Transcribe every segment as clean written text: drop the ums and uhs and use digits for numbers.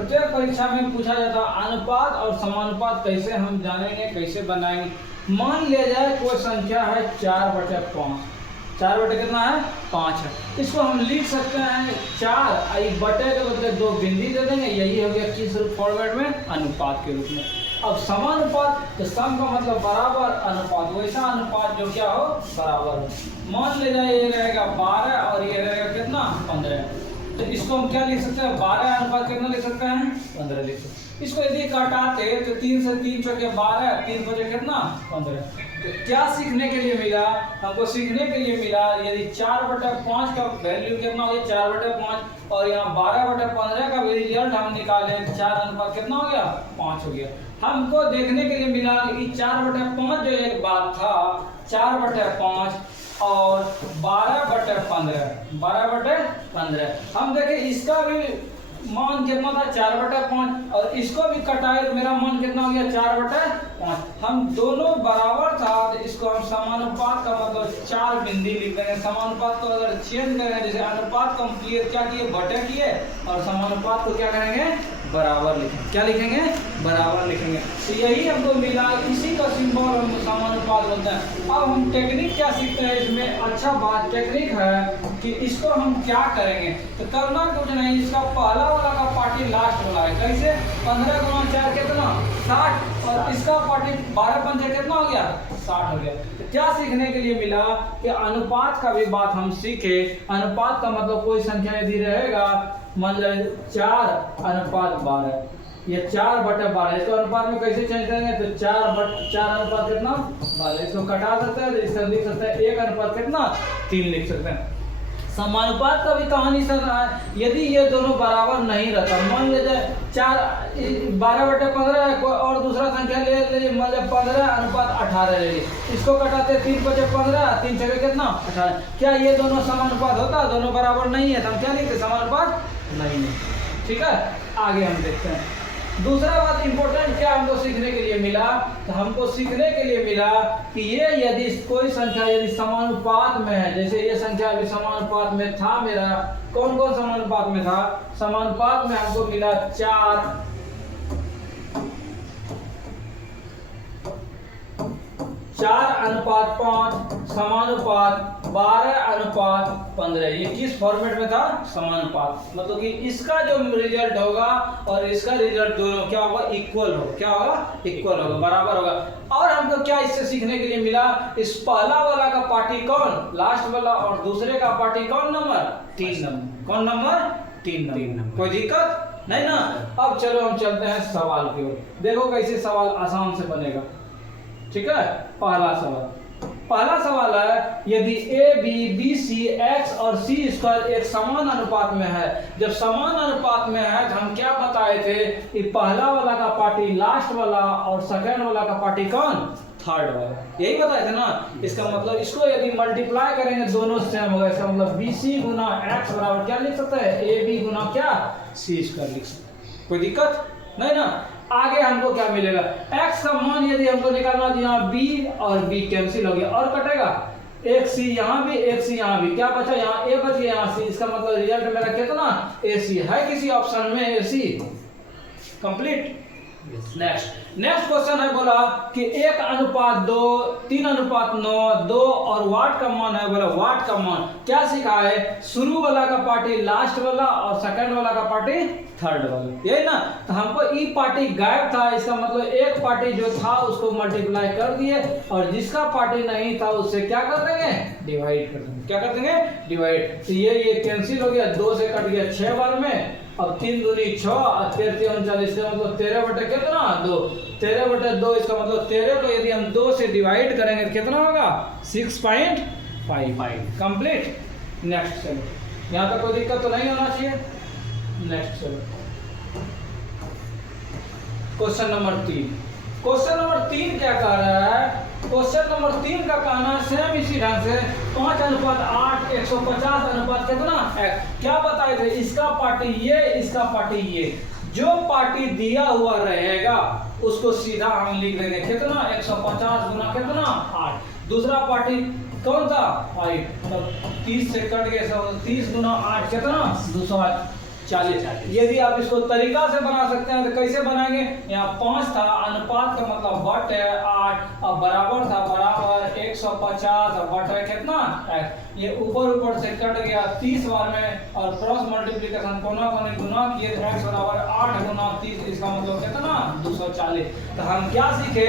प्रत्येक परीक्षा में पूछा जाता है अनुपात और समानुपात कैसे हम जानेंगे, कैसे बनाएंगे। मान लिया जाए कोई संख्या है 4/5, 4 कितना है 5 है। इसको हम लिख सकते हैं 4 बटे के बदले 2 बिंदी दे देंगे, यही हो गया किस फॉर्मेट में, अनुपात के रूप में। अब समानुपात, तो सम का मतलब बराबर, अनुपात वैसा अनुपात जो क्या हो, बराबर हो। मान ले जाए ये रहेगा 12 और ये रहेगा कितना 15, तो इसको हम क्या लिख सकते हैं, 12 अनुपात कितना लिख सकते हैं, 15 लिख सकते हैं। इसको यदि काटाते तो 3 से 3 चौके 12, 3 बजे कितना 15। तो क्या सीखने के लिए मिला हमको, सीखने के लिए मिला यदि 4/5 का वैल्यू कितना हो गया 4/5 और यहाँ 12/15 का भी रिजल्ट हम निकाले, 4 अनुपात कितना हो गया 5 हो गया। हमको देखने के लिए मिला कि 4/5 जो एक बात था 4/5 और 12/15 हम देखें इसका भी मान कितना था 4/5 और इसको भी कटाए तो मेरा मान कितना हो गया 4/5। हम दोनों बराबर था तो इसको हम समानुपात का मतलब 4 बिंदी लिख देंगे। समानुपात को अगर चेंज करेंगे, जैसे अनुपात को हम क्या किए बटे किए और समानुपात को क्या करेंगे बराबर लिखेंगे। क्या लिखेंगे, बराबर लिखेंगे। तो यही हमको मिला, इसी का सिंबल हम समानुपात बोलते हैं। अब हम टेक्निक क्या सीखते हैं इसमें, अच्छा बात टेक्निक है कि इसको हम क्या करेंगे, तो करना कुछ नहीं, इसका पहला वाला का पार्टी लास्ट वाला है। कैसे, 15 × 4 कितना 60 और इसका पार्टी 12 कितना हो गया 60 हो गया। तो क्या सीखने के लिए मिला कि अनुपात का भी बात हम सीखे। अनुपात का मतलब कोई संख्या यदि रहेगा, मान लो 4/12, ये 4/12, इसको अनुपात में कैसे चेंज करेंगे, तो 4 अनुपात कितना 12, इसको कटा सकते हैं तो इससे लिख सकते हैं 1 अनुपात कितना 3 लिख सकते हैं। समानुपात का भी कहानी सर है, यदि ये दोनों बराबर नहीं रहता, मान ले जाए 12/15 कोई और दूसरा संख्या ले लीजिए, मान लो 15/18 ले लीजिए, इसको कटाते 3 × 5 = 15, 3 × 6 कितना 18। क्या ये दोनों समानुपात होता, दोनों बराबर नहीं है तो हम क्या लिखते, समानुपात नहीं है। ठीक है, आगे हम देखते हैं। दूसरा बात इंपॉर्टेंट क्या हमको सीखने के लिए मिला, तो हमको सीखने के लिए मिला कि ये यदि कोई संख्या यदि समानुपात में है, जैसे ये संख्या अभी समानुपात में था मेरा, कौन कौन समानुपात में था, समानुपात में हमको मिला 4 अनुपात 5 समानुपात 12/15, ये किस फॉर्मेट में था, समानुपात। मतलब कि इसका जो रिजल्ट होगा और इसका रिजल्ट दोनों क्या होगा, इक्वल होगा। क्या होगा, इक्वल होगा, बराबर होगा। और हमको क्या इससे सीखने के लिए मिला, इस पहला वाला का पार्टी कौन, लास्ट वाला, और दूसरे का पार्टी कौन नंबर 3 नंबर, कौन नंबर 3 नंबर। कोई दिक्कत नहीं ना। अब चलो हम चलते हैं सवाल की ओर, देखो कैसे सवाल आसान से बनेगा। ठीक है, पहला सवाल है, यदि ए बी सी एक्स और सी स्क्वायर एक समान अनुपात में है। जब समान अनुपात में है तो हम क्या बताए थे कि पहला वाला का पार्टी लास्ट वाला और सेकंड वाला का पार्टी कौन, थर्ड वाला, यही बताए थे ना। इसका मतलब इसको यदि मल्टीप्लाई करेंगे दोनों सेम होगा, इसका मतलब बी सी गुना एक्स बराबर क्या लिख सकते हैं, ए बी गुना क्या सी स्क्वायर लिख सकते हैं। कोई दिक्कत नहीं ना। आगे हमको क्या मिलेगा, x का मान यदि हमको निकालना तो यहाँ b और b कैंसिल हो गया और कटेगा, एक c यहाँ भी एक c यहाँ भी, क्या बचा यहाँ a बच गया यहाँ c, इसका मतलब रिजल्ट मेरा कितना ac है किसी ऑप्शन में ac कंप्लीट। नेक्स्ट क्वेश्चन है, बोला कि 1/2 3/9 2 और वाट का मान है, बोला वाट का मान क्या सीखा है, शुरू वाला का पार्टी लास्ट वाला और सेकंड वाला का पार्टी थर्ड वाला, यही ना। तो हमको ई पार्टी गायब था, इसका मतलब एक पार्टी जो था उसको मल्टीप्लाई कर दिए और जिसका पार्टी नहीं था उससे क्या कर देंगे, डिवाइड कर देंगे। क्या कर देंगे, डिवाइड। तो ये कैंसिल हो गया, 2 से कट गया 6 बार में। अब 3 दूनी 6 और 13 3 39, इसका मतलब 13 बटे कितना 2, 13 बटे 2, इसका मतलब 13 को यदि हम 2 से डिवाइड करेंगे तो कितना होगा 6.55 कंप्लीट। नेक्स्ट चलो, यहाँ तक कोई दिक्कत तो नहीं होना चाहिए। नेक्स्ट चलो, क्वेश्चन नंबर 3। क्वेश्चन नंबर 3 क्या कह रहा है, क्वेश्चन नंबर 3 का कहना सेम इसी ढंग से 5/8 150 अनुपात कितना x, क्या बताए थे, इसका पार्टी ये, इसका पार्टी ये, जो पार्टी दिया हुआ रहेगा उसको सीधा हम लिख देंगे कितना 150 गुना कितना 8। दूसरा पार्टी कौन था 5, तो 30 से कट गए 30 गुना 8 कितना 208, 40। यदि आप इसको तरीका से बना सकते हैं तो कैसे बनाएंगे, यहाँ 5 था, अनुपात का मतलब बट है 8, अब बराबर था, बराबर 150 और बट है कितना x, ये ऊपर से कट गया 30 बार में और क्रॉस मल्टीप्लिकेशन कोना कोने गुना किए तो x बराबर 8 गुना 30, इसका मतलब कितना 240। तो हम क्या सीखे,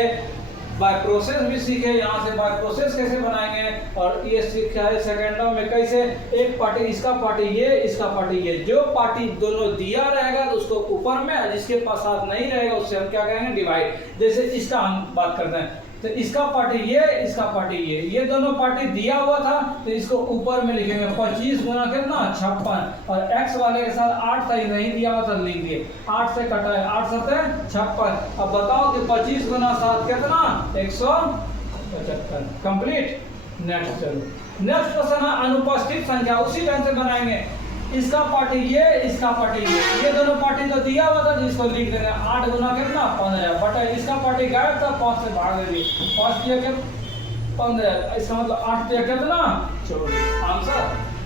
बाय प्रोसेस भी सीखे, यहाँ से बाय प्रोसेस कैसे बनाएंगे, और ये सीखा है सेकेंडों में कैसे, एक पार्टी इसका पार्टी ये, इसका पार्टी ये, जो पार्टी दोनों दिया रहेगा तो उसको ऊपर में, जिसके पास साथ नहीं रहेगा उससे हम क्या कहेंगे डिवाइड। जैसे इसका हम बात करते हैं तो इसका पार्टी ये, इसका पार्टी ये दोनों पार्टी दिया हुआ था तो इसको ऊपर में लिखेंगे 25 गुना कितना 56, और x वाले के साथ 8 था, नहीं दिया हुआ था लिख दिए, 8 से कटा है, 8 7 56। अब बताओ कि 25 गुना 7 कितना 175। कंप्लीट। नेक्स्ट चलो, नेक्स्ट क्वेश्चन है अनुपस्थित संख्या, उसी ढंग से बनाएंगे, इसका पार्टी ये, इसका पार्टी ये दोनों पार्टी तो दिया हुआ था जिसको लिख देंगे 8 गुना कितना 15, बट इसका पार्टी गायब था, 5 से भाग दे दी, 5 दिया क्या 15, इसका मतलब 8 दिया कितना 24। आंसर।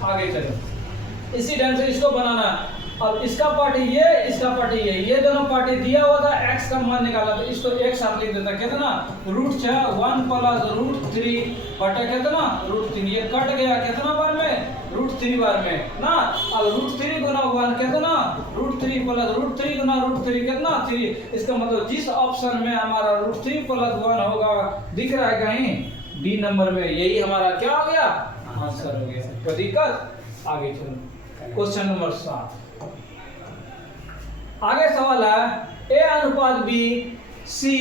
आगे चलो, इसी ढंग से इसको बनाना है। अब इसका पार्टी ये, इसका पार्टी ये दोनों पार्टी दिया हुआ था, x का मान निकाला तो इसको एक साथ लिख देता कितना √6 1 प्लस √3 बटा कितना √3, ये कट गया कितना बार में √3 बार में ना। अब √3 गुना 1 कितना √3 प्लस √3 गुना √3 कितना 3, इसका मतलब जिस ऑप्शन में हमारा √3 प्लस 1 होगा दिख रहा है कहीं डी नंबर में, यही हमारा क्या हो गया आंसर हो गया। कोई दिक्कत। आगे चलो, क्वेश्चन नंबर 7। आगे सवाल है a अनुपात b c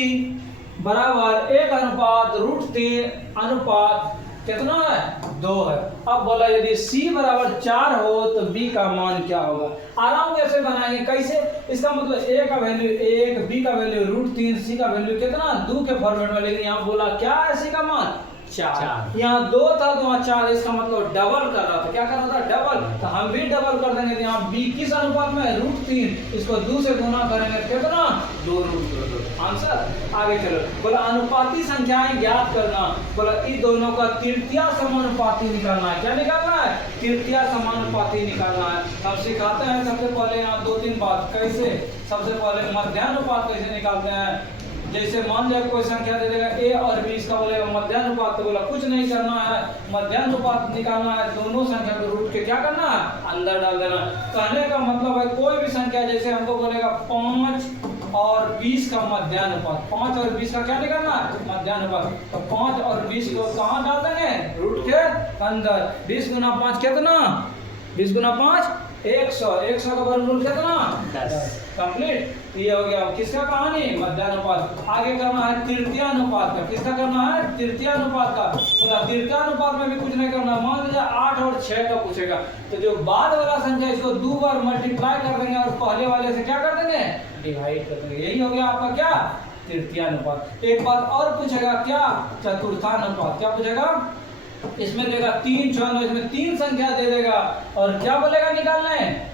बराबर 1 अनुपात √3 अनुपात कितना है 2 है। अब बोला यदि c बराबर 4 हो तो b का मान क्या होगा। आराम से बनाएंगे कैसे, इसका मतलब a का वैल्यू 1, b का वैल्यू √3, c का वैल्यू कितना 2 के फॉर्मेट में, लेकिन यहाँ बोला क्या है c का मान 4, यहाँ 2 था तो वहाँ 4, इसका मतलब डबल कर रहा था, क्या कर रहा था डबल, तो हम भी डबल कर देंगे। यहाँ b किस अनुपात में √3, इसको 2 से गुना करेंगे कितना 2√2। आंसर। आगे चलो, बोला अनुपाती संख्याएं ज्ञात करना, बोला इन दोनों का तृतीय समानुपाती निकालना है। क्या निकालना है तृतीय समानुपाती निकालना है। हम सिखाते हैं सबसे पहले यहाँ 2-3 बात, कैसे सबसे पहले मध्यानुपात कैसे निकालते हैं। जैसे मान लिया कोई संख्या दे देगा a और b, इसका बोलेगा मध्यानुपात, तो बोला कुछ नहीं करना है, मध्यानुपात निकालना है, दोनों संख्या को रूट के क्या करना है अंदर डाल देना। कहने का मतलब है कोई भी संख्या, जैसे हमको बोलेगा 5 और 20 का मध्यानुपात, 5 और 20 का क्या निकालना है मध्यानुपात, तो 5 और 20 को कहाँ डाल देंगे रूट के अंदर। 20 गुना 5 कितना 20 गुना 5 100, 100 का वर्गमूल कितना 10। कंप्लीट। ये हो गया किसका कहानी मध्यानुपात। आगे करना है तृतीय अनुपात का, किसका करना है तृतीय अनुपात का। बोला तृतीय अनुपात में भी कुछ नहीं करना, मान लीजिए 8 और 6 का पूछेगा तो जो बाद वाला संख्या इसको 2 बार मल्टीप्लाई कर देंगे और पहले वाले से क्या कर देंगे डिवाइड कर देंगे। यही हो गया आपका क्या तृतीय अनुपात। एक बात और पूछेगा क्या चतुर्थानुपात। क्या पूछेगा, इसमें देगा 3 6, इसमें 3 संख्या दे देगा और क्या बोलेगा निकालना है,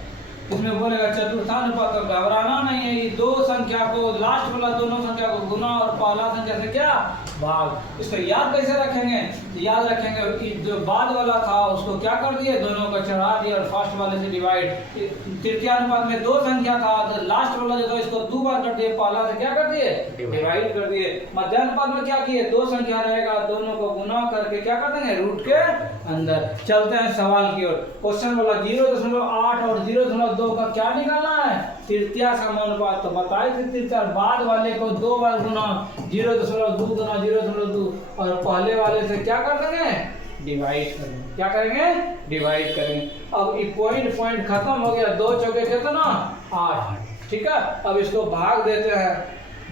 इसमें बोलेगा चतुर्थानुपात। तो घबराना नहीं है, ये 2 संख्या को लास्ट वाला दोनों संख्या को गुना और पहला संख्या से क्या भाग। इसको याद कैसे रखेंगे, याद रखेंगे कि जो बाद वाला था उसको क्या कर दिए दोनों को चढ़ा दिया और फर्स्ट वाले से डिवाइड। तृतीय अनुपात में 2 संख्या था तो लास्ट वाला जो था इसको 2 बार कर दिए, पहला से क्या कर दिए डिवाइड कर दिए। मध्यानुपात में क्या किए 2 संख्या रहेगा, दोनों को गुना करके क्या कर देंगे रूट के अंदर। चलते हैं सवाल की ओर। क्वेश्चन बोला 0.8 और 0.2 का क्या निकालना है तृतीय समानुपात। तो बताए थे तृतीय बाद वाले को 2 बार गुना 0.2 गुना 0.2 और पहले वाले से क्या कर देंगे डिवाइड करेंगे। क्या करेंगे डिवाइड करेंगे। अब ये पॉइंट खत्म हो गया, 2 चौके कितना 8। ठीक है, अब इसको भाग देते हैं,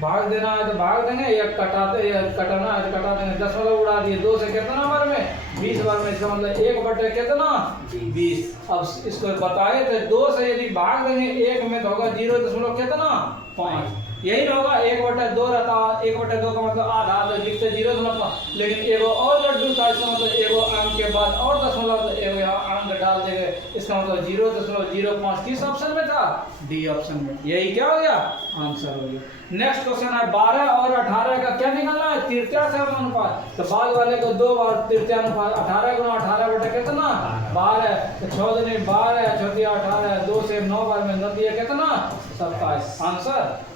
भाग देना है तो भाग देंगे, या कटाते या कटाना है तो कटा देंगे। 10 वाला उड़ा दिए, 2 से कितना बार में 20 बार में, इसका मतलब 1 बटे कितना 20। अब इसको बताए थे 2 से यदि भाग देंगे 1 में तो होगा 0 कितना 5। यही ना होगा, 1/2 रहता, 1/2 का मतलब आधा, तो लिखते 0 दशमलव, लेकिन एगो और लड्डू था, इसका मतलब एगो अंक के बाद और दशमलव, तो एगो यहाँ अंक डाल देंगे, इसका मतलब 0.05 किस ऑप्शन में था? डी ऑप्शन में। यही क्या हो गया? आंसर हो गया। नेक्स्ट क्वेश्चन है 12 और 18 का क्या निकालना है? तृतीया समानुपात। तो बाद वाले को 2 बार तृतीया अनुपात, 18 गुना 18 बटा कितना? 12, तो 6 दूनी 12, 6 18, 2 से 9 बार में 9 दिया कितना? 27। आंसर।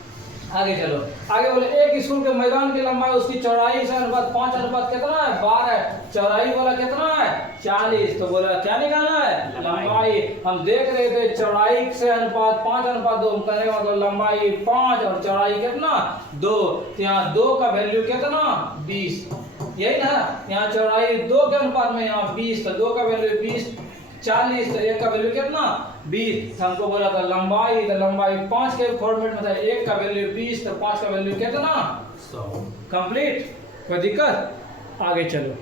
आगे चलो, आगे बोले एक स्कूल के मैदान की लंबाई उसकी चौड़ाई से अनुपात 5 अनुपात कितना है? 12, चौड़ाई वाला कितना है? 40। तो बोला क्या निकालना है? लंबाई। हम देख रहे थे चौड़ाई से अनुपात 5 अनुपात 2, कहने का मतलब लंबाई 5 और चौड़ाई कितना? 2। तो यहाँ 2 का वैल्यू कितना? 20, यही ना। यहाँ चौड़ाई 2 के अनुपात में, यहाँ 20, तो 2 का वैल्यू 20, 40, तो 1 का वैल्यू कितना? 20। हमको बोला था लंबाई, तो लंबाई 5 के फॉर्मेट में था, 1 का वैल्यू 20, तो 5 का वैल्यू कितना? 100। कंप्लीट। कोई दिक्कत? आगे चलो।